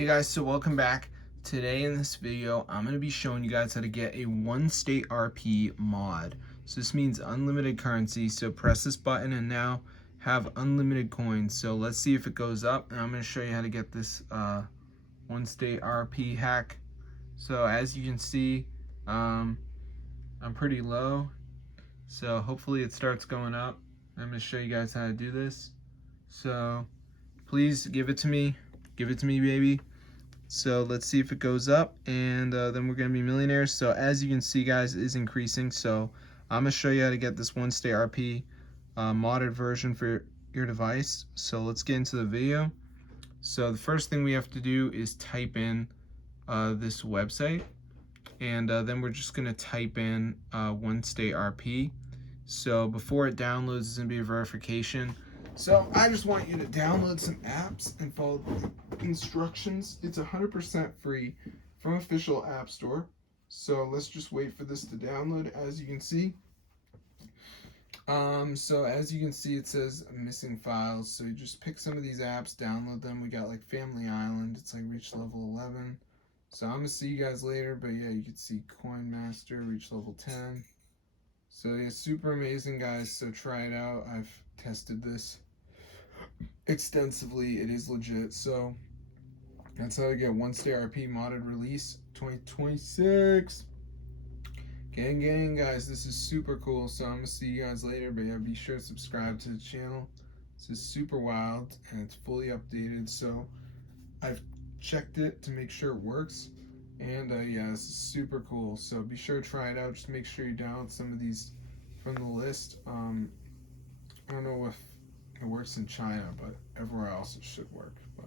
Hey guys, so welcome back. Today in this video, I'm going to be showing you guys how to get a one state RP mod. So this means unlimited currency. So press this button and now have unlimited coins. So let's see if it goes up, and I'm going to show you how to get this one state RP hack. So as you can see, I'm pretty low. So hopefully it starts going up. I'm going to show you guys how to do this. So please give it to me. Give it to me, baby. So let's see if it goes up, and then we're gonna be millionaires. So as you can see, guys, it is increasing. So I'm gonna show you how to get this one state RP modded version for your device. So let's get into the video. So the first thing we have to do is type in this website, and then we're just gonna type in one state RP. So before it downloads, there's gonna be a verification. So I just want you to download some apps and follow the instructions. It's 100% free from official app store. So let's just wait for this to download. As you can see, it says missing files. So you just pick some of these apps, download them. We got like Family Island. It's like reach level 11. So I'm gonna see you guys later. But yeah, you can see Coin Master reach level 10. So yeah, super amazing, guys. So try it out. I've tested this extensively. It is legit. So that's how to get one state RP modded release 2026. Gang, guys. This is super cool. So I'm gonna see you guys later. But yeah, be sure to subscribe to the channel. This is super wild and it's fully updated. So I've checked it to make sure it works. And yeah, this is super cool. So be sure to try it out. Just make sure you download some of these from the list. I don't know if it works in China, but everywhere else it should work. But